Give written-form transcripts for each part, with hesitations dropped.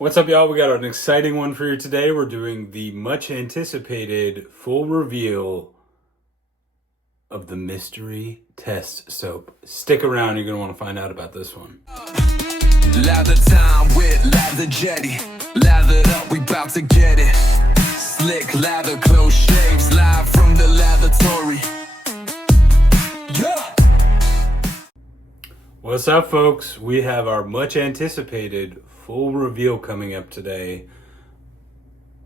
What's up, y'all? We got an exciting one for you today. We're doing the much anticipated full reveal of the mystery test soap. Stick around, you're going to want to find out about this one. Lather time with Lather Jetty. Lathered up, we bout to get it. Slick lather, close shaves, live from the lavatory. Yeah. What's up, folks? We have our much anticipated full reveal coming up today.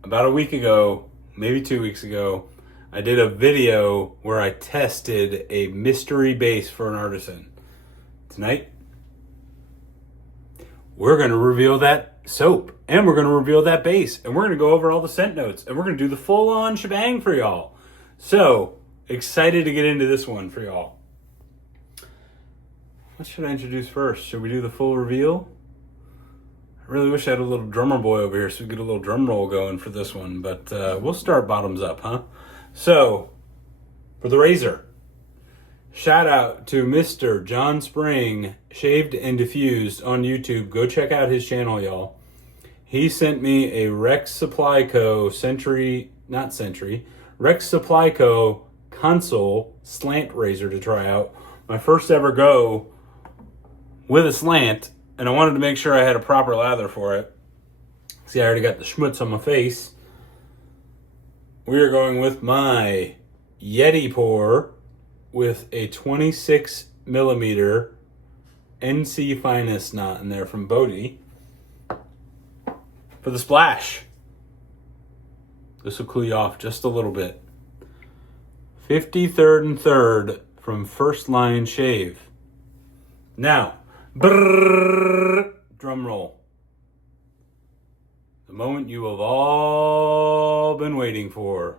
About a week ago, maybe 2 weeks ago, I did a video where I tested a mystery base for an artisan. Tonight, we're going to reveal that soap, and we're going to reveal that base, and we're going to go over all the scent notes, and we're going to do the full-on shebang for y'all. So, excited to get into this one for y'all. What should I introduce first? Should we do the full reveal? I really wish I had a little drummer boy over here so we could get a little drum roll going for this one, but we'll start bottoms up, huh? So, for the razor, shout out to Mr. John Spring, Shaved and Diffused on YouTube. Go check out his channel, y'all. He sent me a Rex Supply Co. Rex Supply Co. console slant razor to try out. My first ever go with a slant, and I wanted to make sure I had a proper lather for it. See, I already got the schmutz on my face. We are going with my Yeti pour with a 26 millimeter NC Finest knot in there from Boti. For the splash, this will cool you off just a little bit. 53rd and 3rd from First Line Shave. Now, brrrr, drum roll. The moment you have all been waiting for.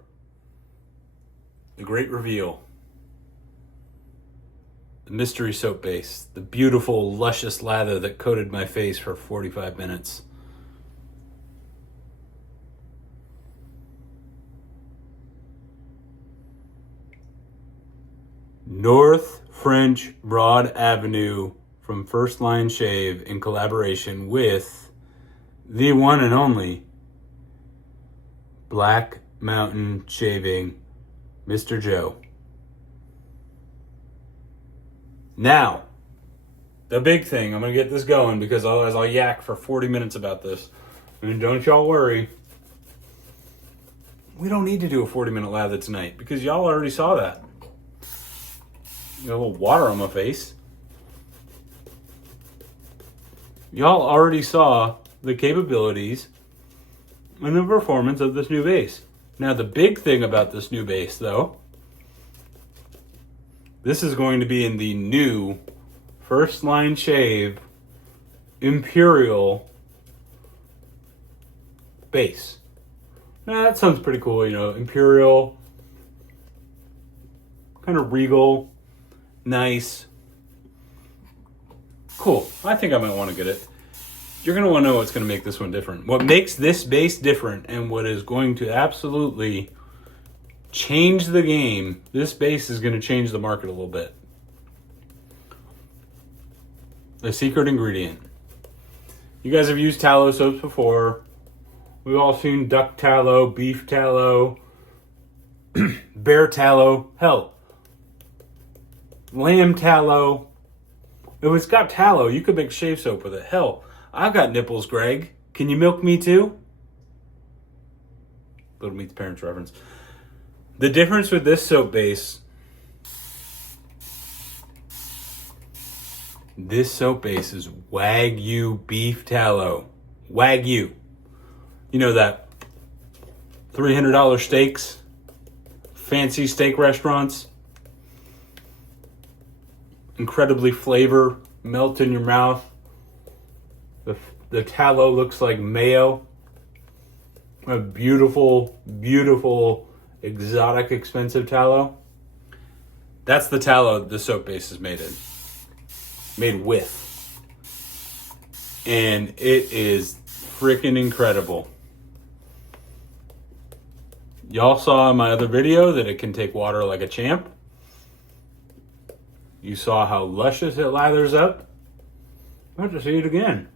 The great reveal. The mystery soap base. The beautiful, luscious lather that coated my face for 45 minutes. North French Broad Avenue from First Line Shave in collaboration with the one and only Black Mountain Shaving, Mr. Joe. Now, the big thing, I'm going to get this going because otherwise I'll yak for 40 minutes about this. And don't y'all worry, we don't need to do a 40-minute lather tonight because y'all already saw that. Got a little water on my face. Y'all already saw the capabilities and the performance of this new base. Now, the big thing about this new base, though, this is going to be in the new First Line Shave Imperial base. Now, that sounds pretty cool, you know, Imperial, kind of regal. Nice. Cool. I think I might want to get it. You're going to want to know what's going to make this one different. What makes this base different and what is going to absolutely change the game, this base is going to change the market a little bit. The secret ingredient. You guys have used tallow soaps before. We've all seen duck tallow, beef tallow, bear tallow. Hell, lamb tallow. If it's got tallow, you could make shave soap with it. Hell, I've got nipples, Greg. Can you milk me too? Little Meet the Parents reference. The difference with this soap base, this soap base is Wagyu beef tallow. Wagyu. You know that $300 steaks, fancy steak restaurants. Incredibly flavor, melt in your mouth. The tallow looks like mayo. A beautiful, beautiful, exotic, expensive tallow. That's the tallow the soap base is made with. And it is freaking incredible. Y'all saw in my other video that it can take water like a champ. You saw how luscious it lathers up. I have to see it again.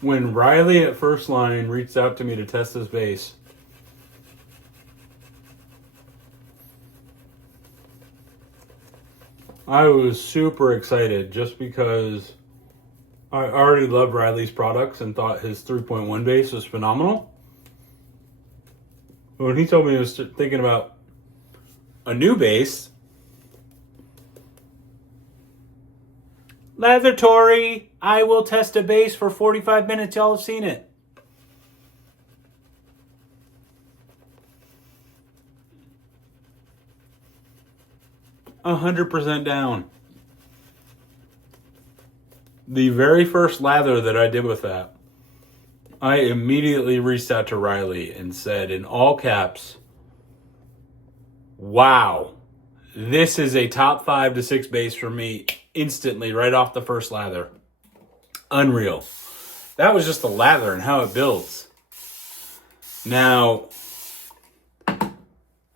when Riley at First Line reached out to me to test this base, I was super excited just because I already loved Riley's products and thought his 3.1 base was phenomenal. But when he told me he was thinking about a new base, Lather Tory, I will test a base for 45 minutes. Y'all have seen it. $100% down. The very first lather that I did with that, I immediately reached out to Riley and said in all caps, wow, this is a top 5 to 6 base for me instantly right off the first lather. Unreal. That was just the lather and how it builds. Now,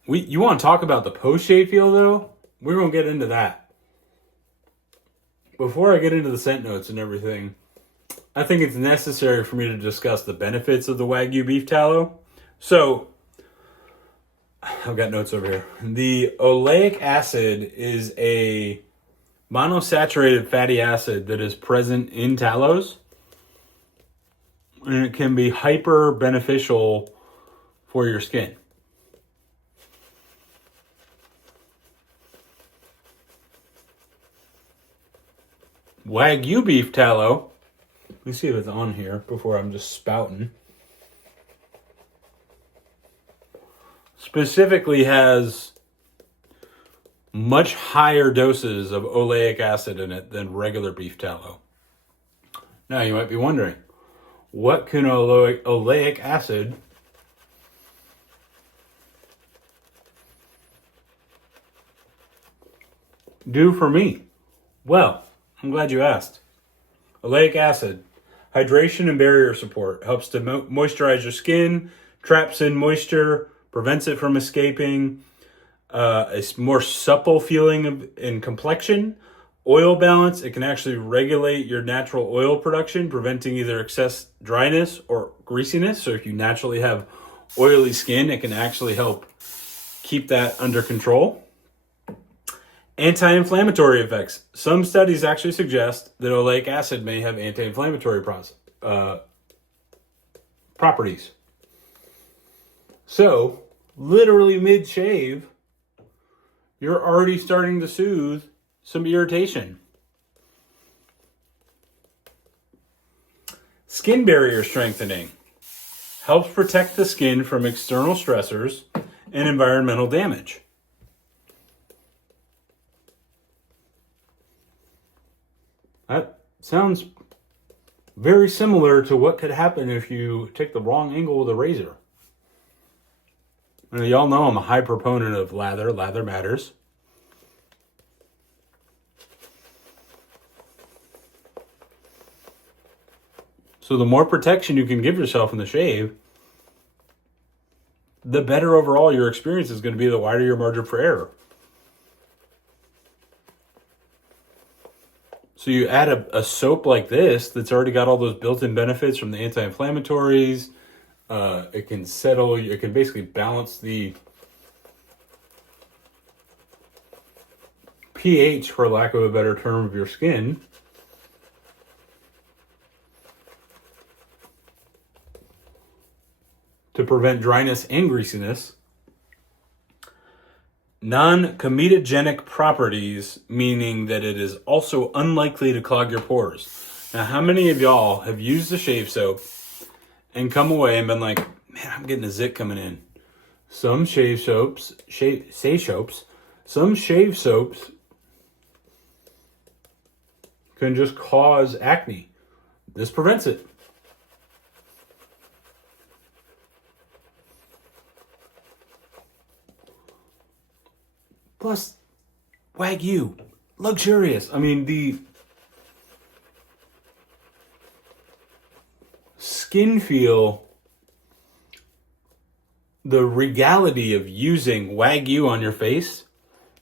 you want to talk about the post-shave feel though? We're going to get into that. Before I get into the scent notes and everything, I think it's necessary for me to discuss the benefits of the Wagyu beef tallow. So, I've got notes over here. The oleic acid is a monosaturated fatty acid that is present in tallows. And it can be hyper beneficial for your skin. Wagyu beef tallow. Let me see if it's on here before I'm just spouting. Specifically has much higher doses of oleic acid in it than regular beef tallow. Now you might be wondering, what can oleic acid do for me? Well, I'm glad you asked. Oleic acid, hydration and barrier support, helps to moisturize your skin, traps in moisture, prevents it from escaping. It's more supple feeling in complexion. Oil balance, it can actually regulate your natural oil production, preventing either excess dryness or greasiness. So if you naturally have oily skin, it can actually help keep that under control. Anti-inflammatory effects. Some studies actually suggest that oleic acid may have anti-inflammatory properties. So, literally mid-shave, you're already starting to soothe some irritation. Skin barrier strengthening. Helps protect the skin from external stressors and environmental damage. That sounds very similar to what could happen if you take the wrong angle with a razor. Now, y'all know I'm a high proponent of lather. Lather matters. So the more protection you can give yourself in the shave, the better overall your experience is going to be, the wider your margin for error. So you add a soap like this that's already got all those built-in benefits from the anti-inflammatories. It can settle, it can basically balance the pH, for lack of a better term, of your skin. To prevent dryness and greasiness. Non-comedogenic properties, meaning that it is also unlikely to clog your pores. Now, how many of y'all have used the shave soap and come away and been like, man, I'm getting a zit coming in? Some shave soaps can just cause acne. This prevents it. Plus, Wagyu, luxurious. I mean, the skin feel, the regality of using Wagyu on your face,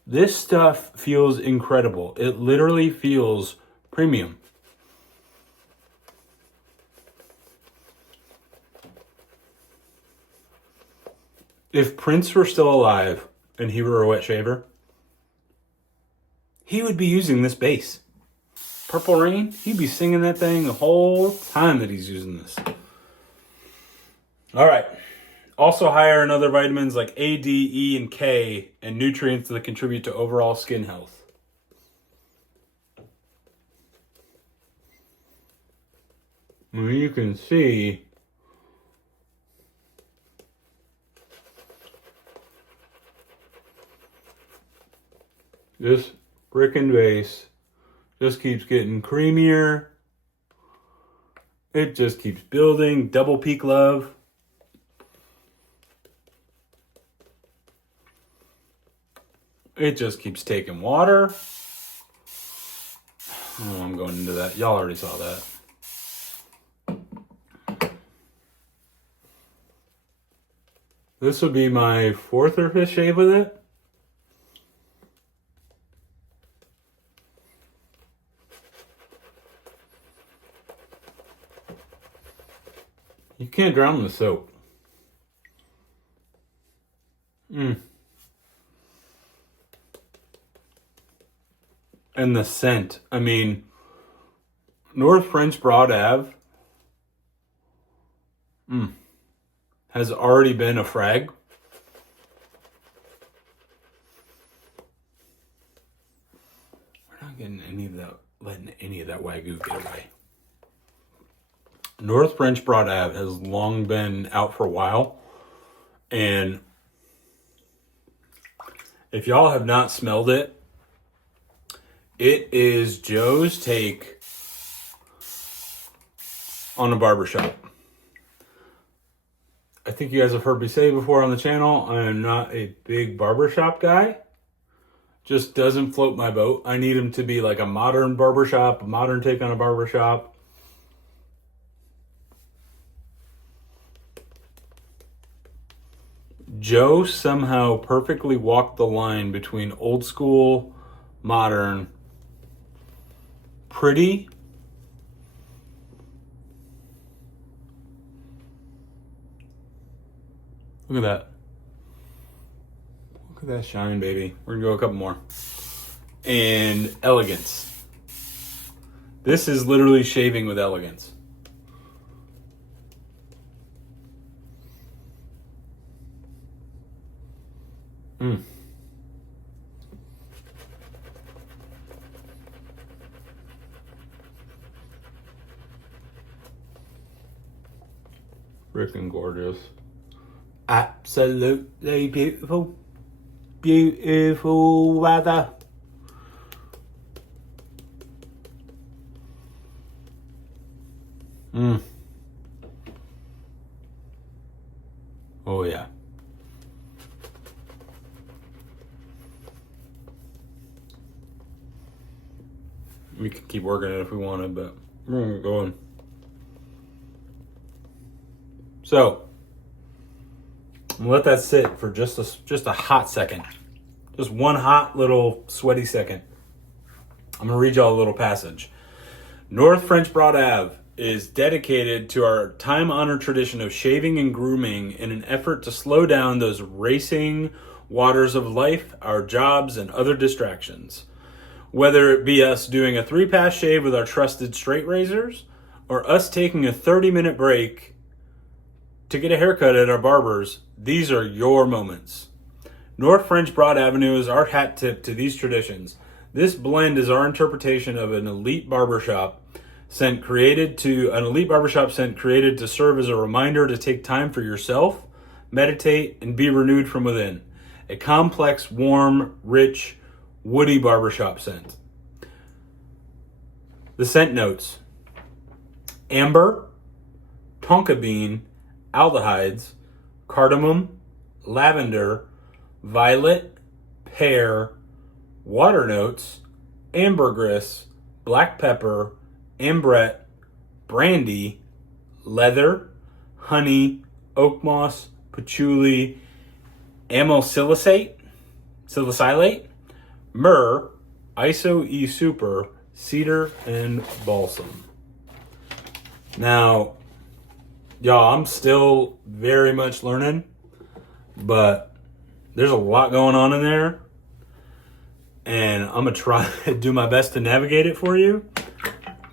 this stuff feels incredible. It literally feels premium. If Prince were still alive and he were a wet shaver, he would be using this base. Purple Rain, he'd be singing that thing the whole time that he's using this. All right. Also higher in other vitamins like A, D, E, and K, and nutrients that contribute to overall skin health. You can see this frickin' base just keeps getting creamier. It just keeps building. Double peak love. It just keeps taking water. Oh, I'm going into that. Y'all already saw that. This would be my fourth or fifth shave with it. You can't drown the soap. And the scent. I mean, North French Broad Ave has already been a frag. We're not getting any of that, letting any of that Wagyu get away. North French Broad Ave has long been out for a while. And if y'all have not smelled it, it is Joe's take on a barbershop. I think you guys have heard me say before on the channel, I am not a big barbershop guy. Just doesn't float my boat. I need him to be like a modern barbershop, a modern take on a barbershop. Joe somehow perfectly walked the line between old school, modern, pretty, look at that. Look at that shine, baby. We're gonna go a couple more. And elegance. This is literally shaving with elegance. Freaking gorgeous. Absolutely beautiful. Beautiful weather. Oh yeah. We can keep working it if we wanted, but we're gonna go in. So I'm gonna let that sit for just a hot second. Just one hot little sweaty second. I'm gonna read y'all a little passage. North French Broad Ave is dedicated to our time-honored tradition of shaving and grooming in an effort to slow down those racing waters of life, our jobs, and other distractions. Whether it be us doing a 3-pass shave with our trusted straight razors, or us taking a 30-minute break to get a haircut at our barbers, these are your moments. North French Broad Avenue is our hat tip to these traditions. This blend is our interpretation of an elite barbershop scent created to serve as a reminder to take time for yourself, meditate, and be renewed from within. A complex, warm, rich, woody barbershop scent. The scent notes: amber, tonka bean, aldehydes, cardamom, lavender, violet, pear, water notes, ambergris, black pepper, ambrette, brandy, leather, honey, oak moss, patchouli, amyl salicylate, myrrh, iso e super, cedar, and balsam. Now, y'all, I'm still very much learning. but there's a lot going on in there, and I'm gonna try to do my best to navigate it for you.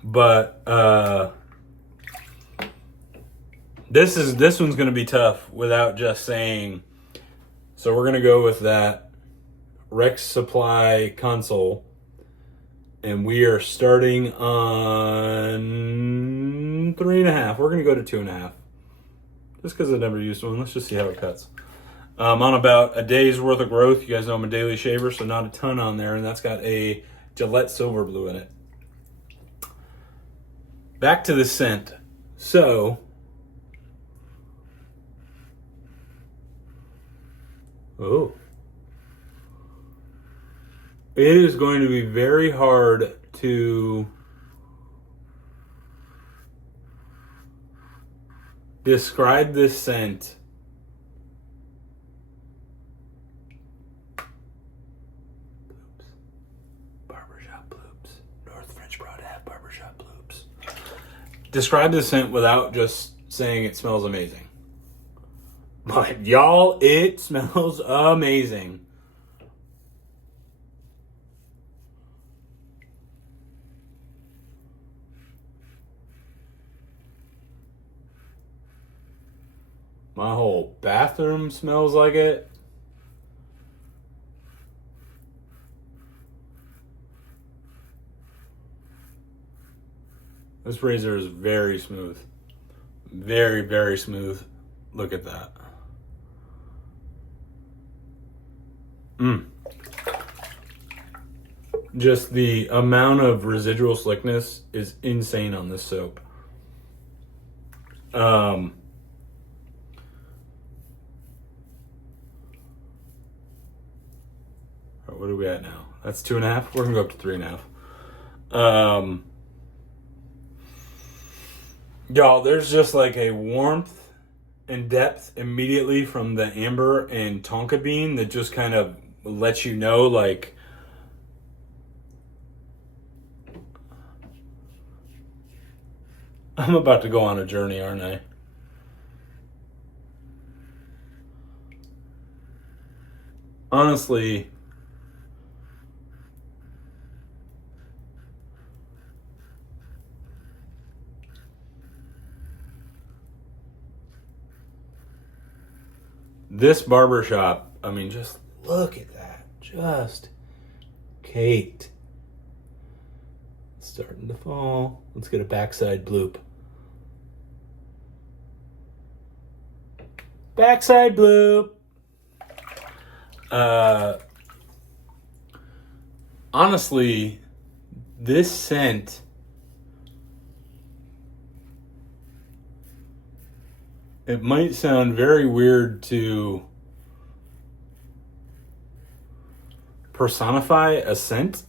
But this one's gonna be tough without just saying. So we're gonna go with that Rex Supply console, and we are starting on 3.5. We're gonna go to 2.5, just because I never used one. Let's just see how it cuts. I'm on about a day's worth of growth. You guys know I'm a daily shaver, so not a ton on there, and that's got a Gillette Silver Blue in it. Back to the scent. So, it is going to be very hard to describe this scent describe the scent without just saying it smells amazing. But y'all, it smells amazing. My whole bathroom smells like it. This razor is very smooth. Very, very smooth. Look at that. Just the amount of residual slickness is insane on this soap. What are we at now? That's 2.5. We're gonna go up to 3.5. Y'all, there's just like a warmth and depth immediately from the amber and tonka bean that just kind of lets you know, like, I'm about to go on a journey, aren't I? Honestly, this barbershop, I mean, just look at that. Just caked. It's starting to fall. Let's get a backside bloop. Backside bloop. Honestly, this scent it might sound very weird to personify a scent.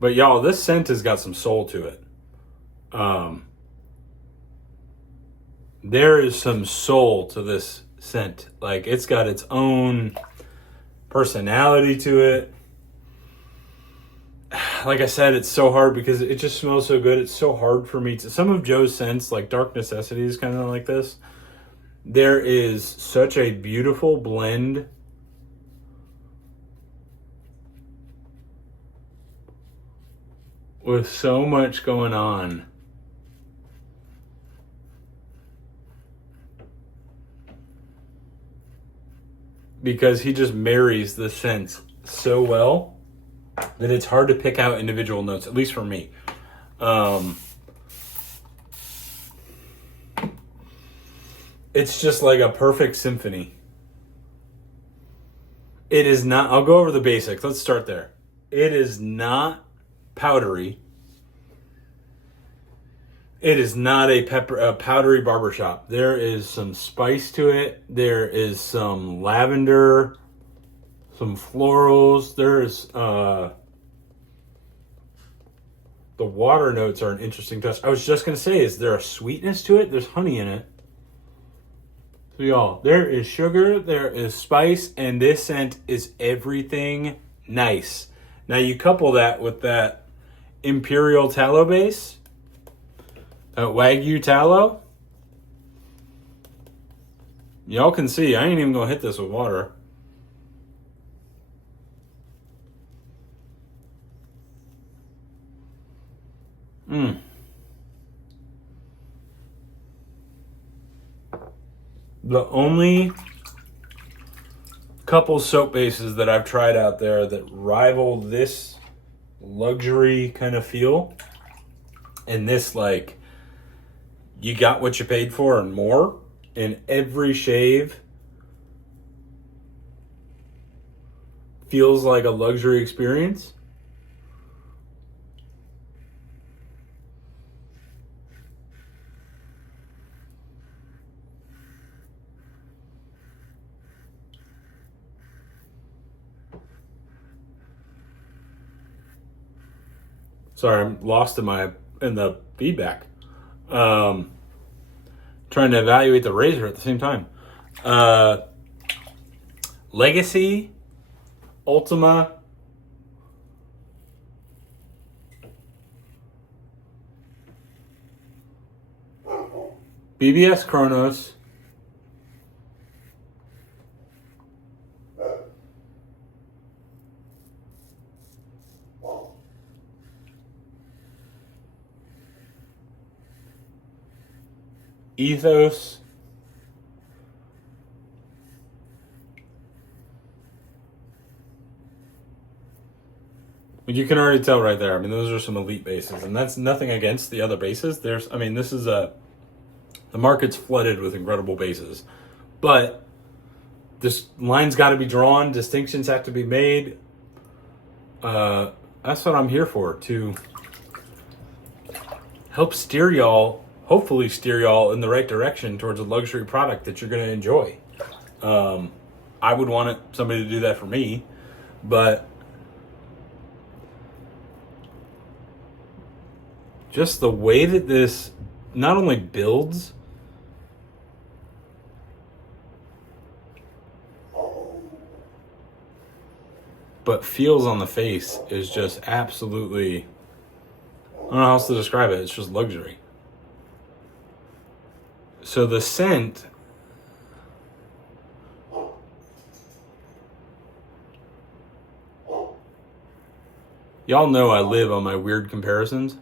But y'all, this scent has got some soul to it. There is some soul to this scent. Like, it's got its own personality to it. Like I said, it's so hard because it just smells so good. It's so hard for me to... Some of Joe's scents, like Dark Necessity, is kind of like this. There is such a beautiful blend with so much going on. Because he just marries the scents so well that it's hard to pick out individual notes, at least for me. It's just like a perfect symphony. It is not... I'll go over the basics. Let's start there. It is not powdery. It is not a powdery barbershop. There is some spice to it. There is some lavender, some florals. There's the water notes are an interesting touch. I was just gonna say, is there a sweetness to it? There's honey in it. So y'all, there is sugar, there is spice, and this scent is everything nice. Now you couple that with that Imperial tallow base, that Wagyu tallow. Y'all can see, I ain't even gonna hit this with water. The only couple soap bases that I've tried out there that rival this luxury kind of feel, and this, like, you got what you paid for and more, in every shave feels like a luxury experience. Sorry, I'm lost in the feedback. Trying to evaluate the razor at the same time. Legacy, Ultima, BBS Chronos, Ethos, you can already tell right there. I mean, those are some elite bases, and that's nothing against the other bases. This is the market's flooded with incredible bases, but this line's got to be drawn. Distinctions have to be made. That's what I'm here for, to help hopefully steer y'all in the right direction towards a luxury product that you're going to enjoy. I would want somebody to do that for me, but just the way that this not only builds, but feels on the face is just absolutely, I don't know how else to describe it. It's just luxury. So the scent, y'all know I live on my weird comparisons.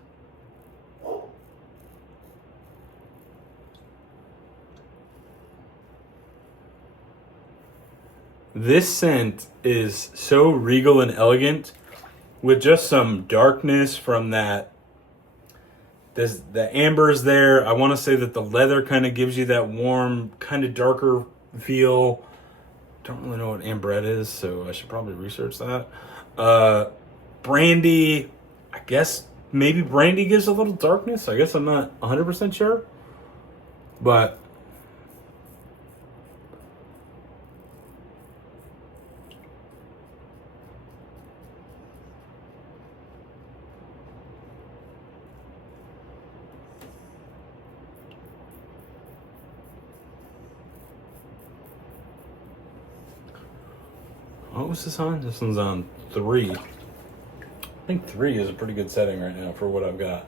This scent is so regal and elegant, with just some darkness from the amber's there. I want to say that the leather kind of gives you that warm, kind of darker feel. Don't really know what amberette is, so I should probably research that. Brandy, I guess maybe brandy gives a little darkness. I guess I'm not 100% sure. But what was this on? This one's on 3. I think 3 is a pretty good setting right now for what I've got.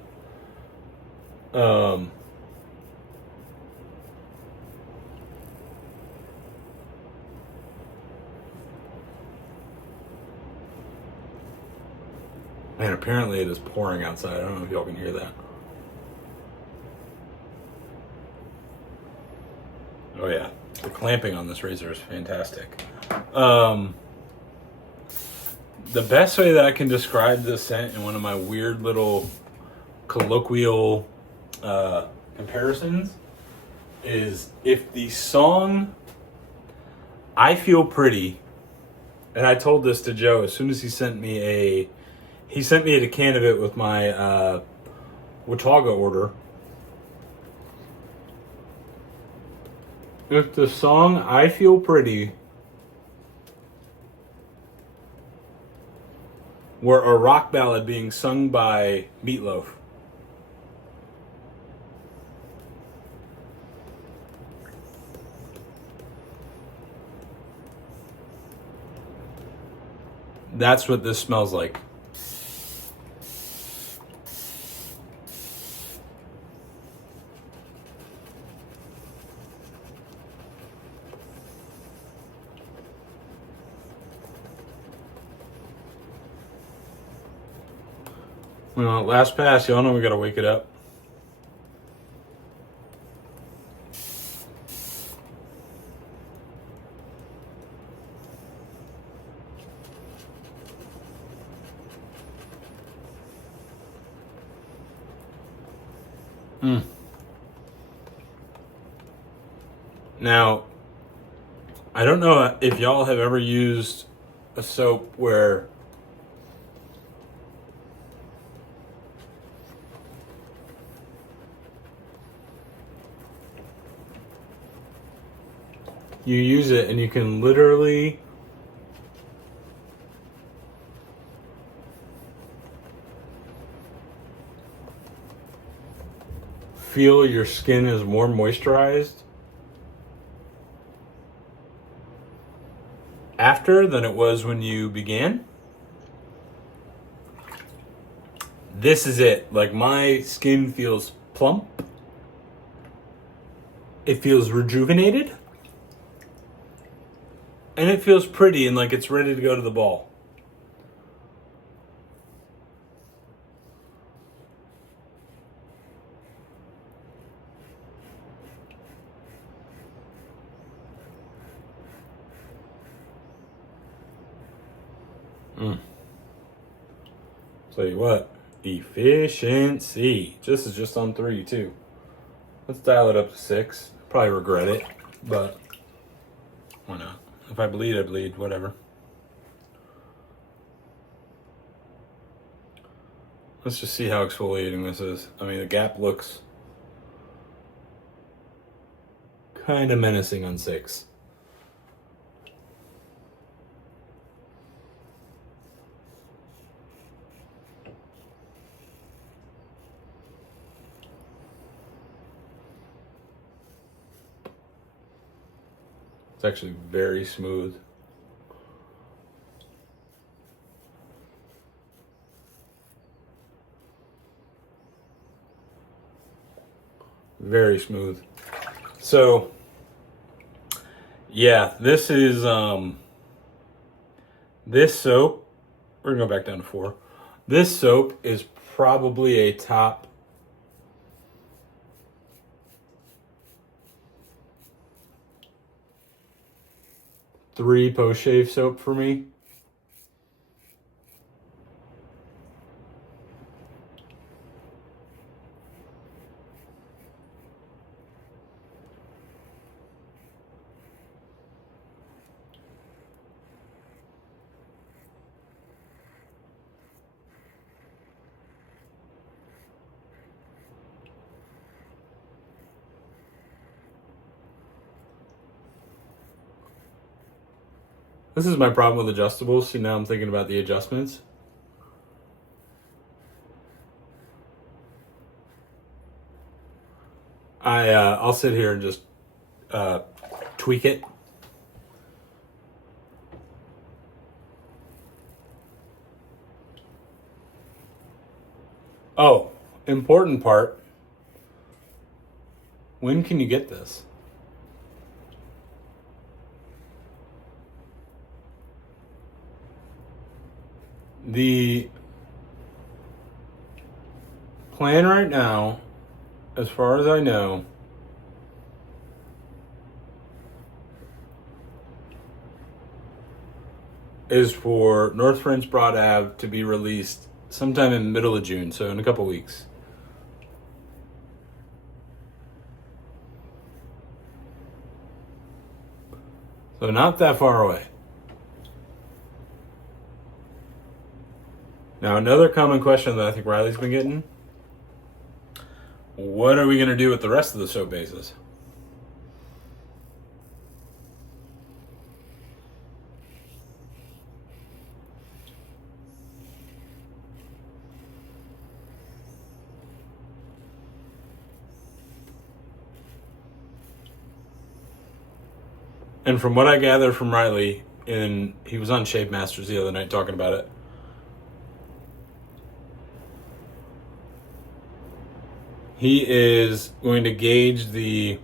Man, apparently it is pouring outside. I don't know if y'all can hear that. Oh yeah, the clamping on this razor is fantastic. The best way that I can describe this scent in one of my weird little colloquial comparisons is if the song I Feel Pretty, and I told this to Joe as soon as he sent me a can of it with my Watauga order. If the song I Feel Pretty were a rock ballad being sung by Meatloaf, That's what this smells like. Well, last pass, y'all know we gotta wake it up. Now, I don't know if y'all have ever used a soap where you use it and you can literally feel your skin is more moisturized after than it was when you began. This is it. Like, my skin feels plump. It feels rejuvenated. And it feels pretty and like it's ready to go to the ball. Tell you what, efficiency. This is just on 3 too. Let's dial it up to 6. Probably regret it, but why not? If I bleed, I bleed, whatever. Let's just see how exfoliating this is. I mean, the gap looks kind of menacing on 6. It's actually very smooth. Very smooth. So, yeah, this is, this soap, we're gonna go back down to 4. This soap is probably a top 3 post-shave soap for me. This is my problem with adjustables. See, now I'm thinking about the adjustments. I'll sit here and just tweak it. Oh, important part. When can you get this? The plan right now, as far as I know, is for North French Broad Ave to be released sometime in the middle of June, so in a couple weeks. So not that far away. Now, another common question that I think Riley's been getting: what are we going to do with the rest of the soap bases? And from what I gather from Riley, and he was on Shave Masters the other night talking about it. He is going to gauge the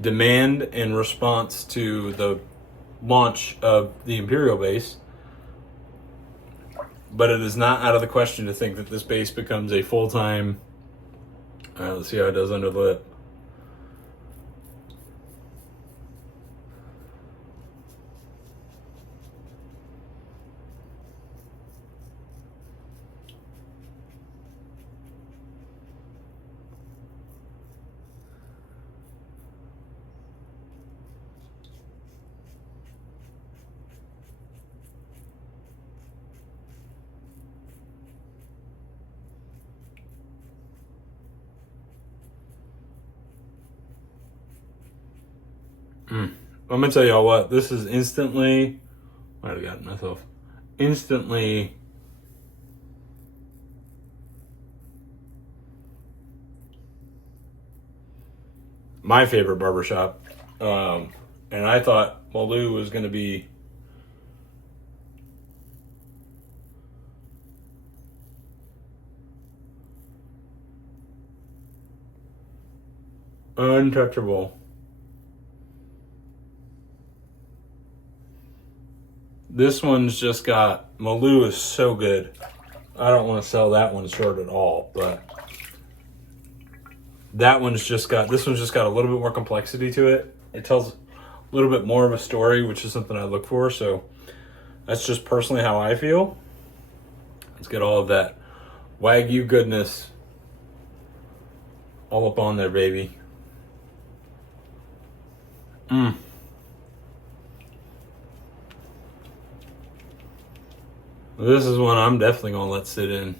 demand and response to the launch of the Imperial base, but it is not out of the question to think that this base becomes a full-time. All right, let's see how it does under the lip. I'm gonna tell y'all what, this is instantly, I might have gotten myself, instantly my favorite barbershop. And I thought Malou was gonna be untouchable. This one's just got, Malou is so good. I don't want to sell that one short at all, but that one's just got, this one's just got a little bit more complexity to it. It tells a little bit more of a story, which is something I look for. So that's just personally how I feel. Let's get all of that Wagyu goodness all up on there, baby. This is one I'm definitely going to let sit in.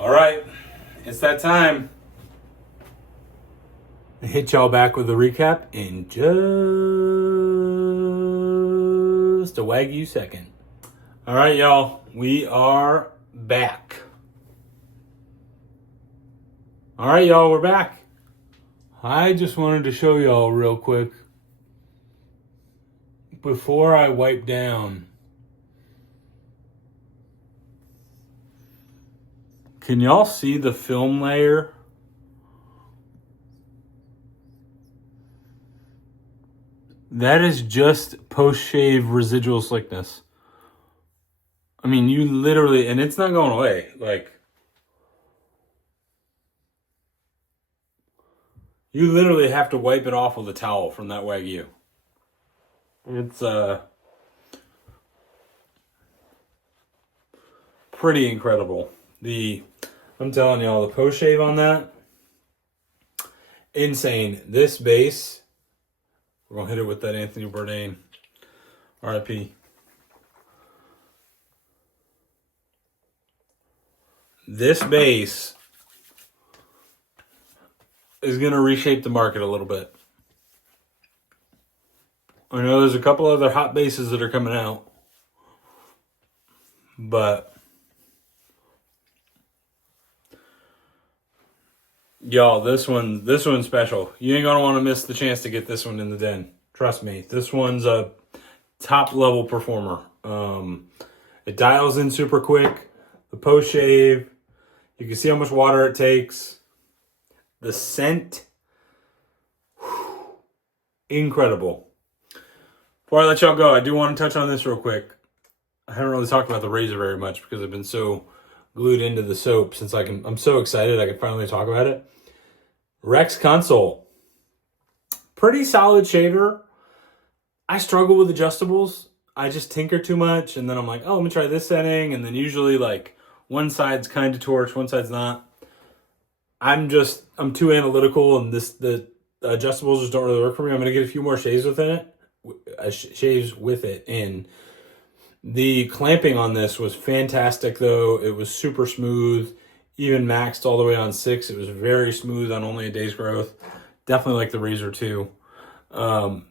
All right, it's that time. Hit y'all back with a recap in just a Wagyu second. All right, y'all, we are back. All right, y'all, we're back. I just wanted to show y'all real quick before I wipe down. Can y'all see the film layer? That is just post-shave residual slickness. I mean, you literally, and it's not going away. Like, you literally have to wipe it off with a towel from that Wagyu. It's pretty incredible. I'm telling y'all, the post-shave on that, insane. This base, we're going to hit it with that Anthony Bourdain. RIP. This base is going to reshape the market a little bit. I know there's a couple other hot bases that are coming out, but y'all, this one's special. You ain't gonna want to miss the chance to get this one in the den. Trust me, this one's a top level performer. It dials in super quick. The post shave, you can see how much water it takes. The scent, incredible. Before I let y'all go, I do want to touch on this real quick. I haven't really talked about the razor very much because I've been so glued into the soap since I'm so excited I can finally talk about it. Rex console. Pretty solid shaver. I struggle with adjustables. I just tinker too much and then I'm like, oh, let me try this setting, and then usually like one side's kind of torch, one side's not. I'm too analytical, and the adjustables just don't really work for me. I'm gonna get a few more shaves with it in. The clamping on this was fantastic, though. It was super smooth, even maxed all the way on 6. It was very smooth on only a day's growth. Definitely like the Razor 2.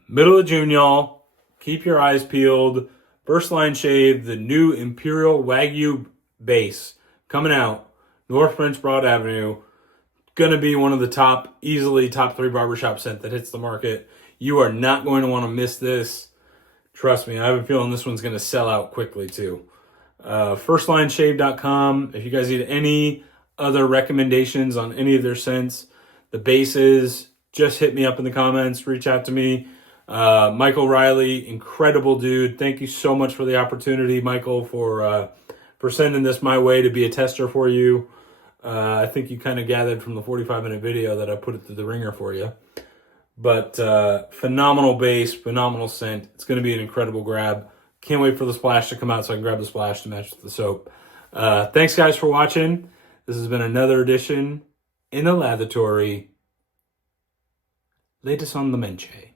Middle of June, y'all. Keep your eyes peeled. First Line Shave, the new Imperial Wagyu base coming out. North Prince Broad Avenue. Gonna be one of the easily top 3 barbershop scent that hits the market. You are not going to want to miss this. Trust me, I have a feeling this one's gonna sell out quickly too. FirstLineShave.com. If you guys need any other recommendations on any of their scents, the bases, just hit me up in the comments. Reach out to me. Michael Riley, incredible dude. Thank you so much for the opportunity, Michael, for sending this my way to be a tester for you. I think you kind of gathered from the 45-minute video that I put it through the ringer for you. But phenomenal base, phenomenal scent. It's going to be an incredible grab. Can't wait for the splash to come out so I can grab the splash to match with the soap. Thanks, guys, for watching. This has been another edition in the Latheratory. Latest on the Menche.